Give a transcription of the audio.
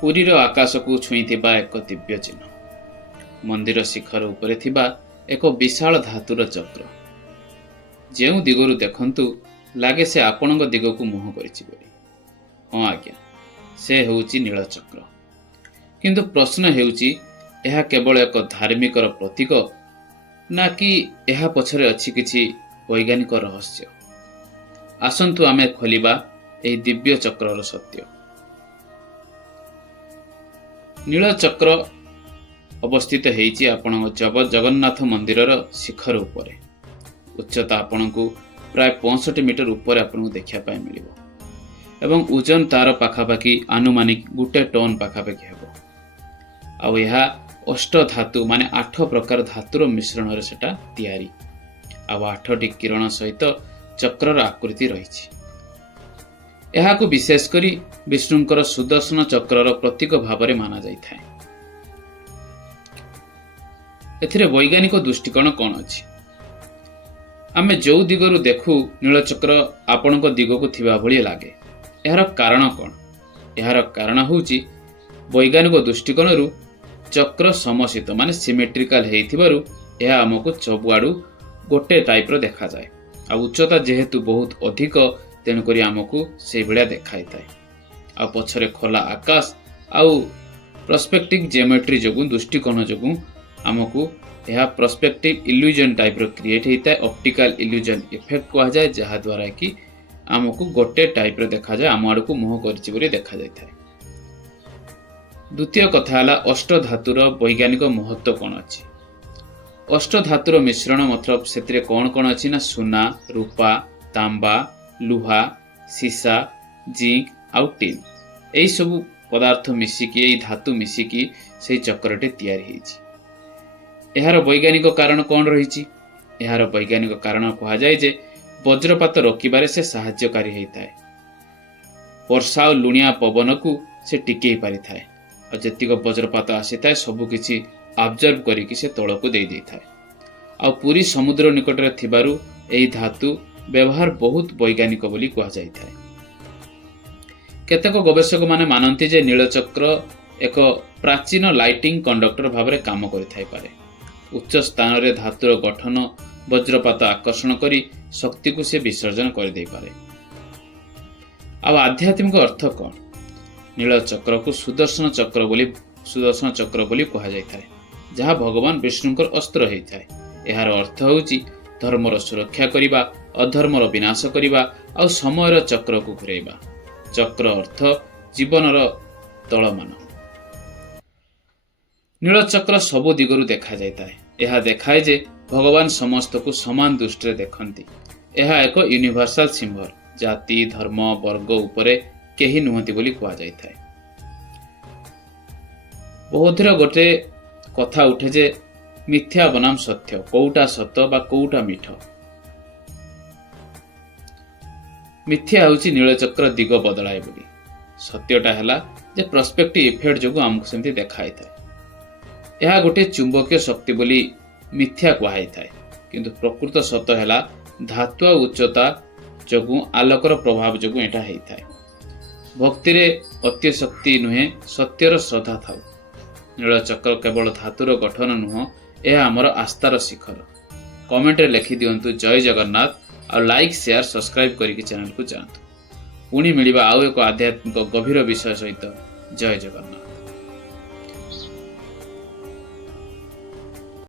ପୁରୀର ଆକାଶକୁ ଛୁଇଁଥିବା ଏକ ଦିବ୍ୟ ଚିହ୍ନ। ମନ୍ଦିର ଶିଖର ଉପରେ ଥିବା ଏକ ବିଶାଳ ଧାତୁର ଚକ୍ର। ଯେଉଁ ଦିଗରୁ ଦେଖନ୍ତୁ ଲାଗେ ସେ ଆପଣଙ୍କ ଦିଗକୁ ମୁହଁ କରିଛି ବୋଲି। ହଁ ଆଜ୍ଞା, ସେ ହେଉଛି ନୀଳଚକ୍ର। କିନ୍ତୁ ପ୍ରଶ୍ନ ହେଉଛି, ଏହା କେବଳ ଏକ ଧାର୍ମିକର ପ୍ରତୀକ ନା କି ଏହା ପଛରେ ଅଛି କିଛି ବୈଜ୍ଞାନିକ ରହସ୍ୟ? ଆସନ୍ତୁ ଆମେ ଖୋଲିବା ଏହି ଦିବ୍ୟ ଚକ୍ରର ସତ୍ୟ। ନୀଳଚକ୍ର ଅବସ୍ଥିତ ହେଇଛି ଆପଣଙ୍କ ଜଗନ୍ନାଥ ମନ୍ଦିରର ଶିଖର ଉପରେ। ଉଚ୍ଚତା ଆପଣଙ୍କୁ ପ୍ରାୟ 65 ମିଟର ଉପରେ ଆପଣଙ୍କୁ ଦେଖିବା ପାଇଁ ମିଳିବ ଏବଂ ଓଜନ ତାର ପାଖାପାଖି ଆନୁମାନିକ 1 ଟନ୍ ପାଖାପାଖି ହେବ। ଆଉ ଏହା 8 ଧାତୁ ମାନେ 8 ପ୍ରକାର ଧାତୁର ମିଶ୍ରଣରେ ସେଟା ତିଆରି। ଆଉ 8ଟି କିରଣ ସହିତ ଚକ୍ରର ଆକୃତି ରହିଛି। ଏହାକୁ ବିଶେଷ କରି ବିଷ୍ଣୁଙ୍କର ସୁଦର୍ଶନ ଚକ୍ରର ପ୍ରତୀକ ଭାବରେ ମାନା ଯାଇଥାଏ। ଏଥିରେ ବୈଜ୍ଞାନିକ ଦୃଷ୍ଟିକୋଣ କ'ଣ ଅଛି? ଆମେ ଯେଉଁ ଦିଗରୁ ଦେଖୁ ନୀଳଚକ୍ର ଆପଣଙ୍କ ଦିଗକୁ ଥିବା ଭଳି ଲାଗେ। ଏହାର କାରଣ କ'ଣ? ଏହାର କାରଣ ହେଉଛି ବୈଜ୍ଞାନିକ ଦୃଷ୍ଟିକୋଣରୁ ଚକ୍ର ସମଶିତ ମାନେ ସିମେଟ୍ରିକାଲ ହେଇଥିବାରୁ ଏହା ଆମକୁ ସବୁଆଡ଼ୁ ଗୋଟେ ଟାଇପ୍ର ଦେଖାଯାଏ। ଆଉ ଉଚ୍ଚତା ଯେହେତୁ ବହୁତ ଅଧିକ, ତେଣୁକରି ଆମକୁ ସେଇଭଳିଆ ଦେଖାଇଥାଏ। ଆଉ ପଛରେ ଖୋଲା ଆକାଶ ଆଉ ପ୍ରସ୍ପେକ୍ଟିଭ ଜିଓମେଟ୍ରି ଯୋଗୁଁ ଦୃଷ୍ଟିକୋଣ ଯୋଗୁଁ ଆମକୁ ଏହା ପ୍ରସ୍ପେକ୍ଟିଭ ଇଲ୍ୟୁଜନ ଟାଇପ୍ର କ୍ରିଏଟ୍ ହେଇଥାଏ। ଅପ୍ଟିକାଲ ଇଲ୍ୟୁଜନ ଇଫେକ୍ଟ କୁହାଯାଏ, ଯାହାଦ୍ୱାରା କି ଆମକୁ ଗୋଟେ ଟାଇପ୍ର ଦେଖାଯାଏ, ଆମ ଆଡ଼କୁ ମୁହଁ କରିଛି ବୋଲି ଦେଖାଯାଇଥାଏ। ଦ୍ୱିତୀୟ କଥା ହେଲା ଅଷ୍ଟଧାତୁର ବୈଜ୍ଞାନିକ ମହତ୍ତ୍ୱ କ'ଣ ଅଛି? ଅଷ୍ଟଧାତୁର ମିଶ୍ରଣ ମତଲବ ସେଥିରେ କ'ଣ କ'ଣ ଅଛି ନା ସୁନା, ରୂପା, ତାମ୍ବା, ଲୁହା, ସୀସା, ଜିଙ୍କ ଆଉ ଟିନ୍। ଏହିସବୁ ପଦାର୍ଥ ମିଶିକି, ଏହି ଧାତୁ ମିଶିକି ସେହି ଚକ୍ରଟି ତିଆରି ହେଇଛି। ଏହାର ବୈଜ୍ଞାନିକ କାରଣ କ'ଣ ରହିଛି? ଏହାର ବୈଜ୍ଞାନିକ କାରଣ କୁହାଯାଏ ଯେ ବଜ୍ରପାତ ରୋକିବାରେ ସେ ସାହାଯ୍ୟକାରୀ ହେଇଥାଏ। ବର୍ଷା ଆଉ ଲୁଣିଆ ପବନକୁ ସେ ଟିକେଇ ପାରିଥାଏ। ଆଉ ଯେତିକ ବଜ୍ରପାତ ଆସିଥାଏ ସବୁକିଛି ଆବଜର୍ଭ କରିକି ସେ ତଳକୁ ଦେଇଥାଏ। ଆଉ ପୁରୀ ସମୁଦ୍ର ନିକଟରେ ଥିବାରୁ ଏହି ଧାତୁ ବ୍ୟବହାର ବହୁତ ବୈଜ୍ଞାନିକ ବୋଲି କୁହାଯାଇଥାଏ। କେତେକ ଗବେଷକମାନେ ମାନନ୍ତି ଯେ ନୀଳଚକ୍ର ଏକ ପ୍ରାଚୀନ ଲାଇଟିଂ କଣ୍ଡକ୍ଟର ଭାବରେ କାମ କରିଥାଇପାରେ। ଉଚ୍ଚ ସ୍ଥାନରେ ଧାତୁର ଗଠନ ବଜ୍ରପାତ ଆକର୍ଷଣ କରି ଶକ୍ତିକୁ ସେ ବିସର୍ଜନ କରିଦେଇପାରେ। ଆଉ ଆଧ୍ୟାତ୍ମିକ ଅର୍ଥ କ'ଣ? ନୀଳଚକ୍ରକୁ ସୁଦର୍ଶନ ଚକ୍ର ବୋଲି କୁହାଯାଇଥାଏ, ଯାହା ଭଗବାନ ବିଷ୍ଣୁଙ୍କର ଅସ୍ତ୍ର ହେଇଥାଏ। ଏହାର ଅର୍ଥ ହେଉଛି ଧର୍ମର ସୁରକ୍ଷା କରିବା, ଅଧର୍ମର ବିନାଶ କରିବା ଆଉ ସମୟର ଚକ୍ରକୁ ଘୁରେଇବା। ଚକ୍ର ଅର୍ଥ ଜୀବନର ତଳମାନ। ନୀଳଚକ୍ର ସବୁ ଦିଗରୁ ଦେଖାଯାଇଥାଏ। ଏହା ଦେଖାଏ ଯେ ଭଗବାନ ସମସ୍ତଙ୍କୁ ସମାନ ଦୃଷ୍ଟିରେ ଦେଖନ୍ତି। ଏହା ଏକ ୟୁନିଭର୍ସାଲ ସିମ୍ବଲ। ଜାତି, ଧର୍ମ, ବର୍ଗ ଉପରେ କେହି ନୁହନ୍ତି ବୋଲି କୁହାଯାଇଥାଏ। ବହୁଥର ଗୋଟେ କଥା ଉଠେ ଯେ ମିଥ୍ୟା ବନାମ ସତ୍ୟ, କୋଉଟା ସତ ବା କୋଉଟା ମିଠ? ମିଥ୍ୟା ହେଉଛି ନୀଳଚକ୍ର ଦିଗ ବଦଳାଏ ବୋଲି। ସତ୍ୟଟା ହେଲା ଯେ ପ୍ରସ୍ପେକ୍ଟିଭ ଇଫେକ୍ଟ ଯୋଗୁଁ ଆମକୁ ସେମିତି ଦେଖାଇଥାଏ। ଏହା ଗୋଟିଏ ଚୁମ୍ବକୀୟ ଶକ୍ତି ବୋଲି ମିଥ୍ୟା କୁହାଯାଇଥାଏ। କିନ୍ତୁ ପ୍ରକୃତ ସତ ହେଲା ଧାତୁ ଆଉ ଉଚ୍ଚତା ଯୋଗୁଁ ଆଲୋକର ପ୍ରଭାବ ଯୋଗୁଁ ଏଟା ହେଇଥାଏ। ଭକ୍ତିରେ ଅତ୍ୟଶକ୍ତି ନୁହେଁ, ସତ୍ୟର ଶ୍ରଦ୍ଧା ଥାଉ। ନୀଳଚକ୍ର କେବଳ ଧାତୁର ଗଠନ ନୁହଁ, ଏହା ଆମର ଆସ୍ଥାର ଶିଖର। କମେଣ୍ଟରେ ଲେଖିଦିଅନ୍ତୁ ଜୟ ଜଗନ୍ନାଥ ଆଉ ଲାଇକ୍, ସେୟାର, ସବସ୍କ୍ରାଇବ କରିକି ଚ୍ୟାନେଲକୁ ଯାଆନ୍ତୁ। ପୁଣି ମିଳିବା ଆଉ ଏକ ଆଧ୍ୟାତ୍ମିକ ଗଭୀର ବିଷୟ ସହିତ। ଜୟ ଜଗନ୍ନାଥ।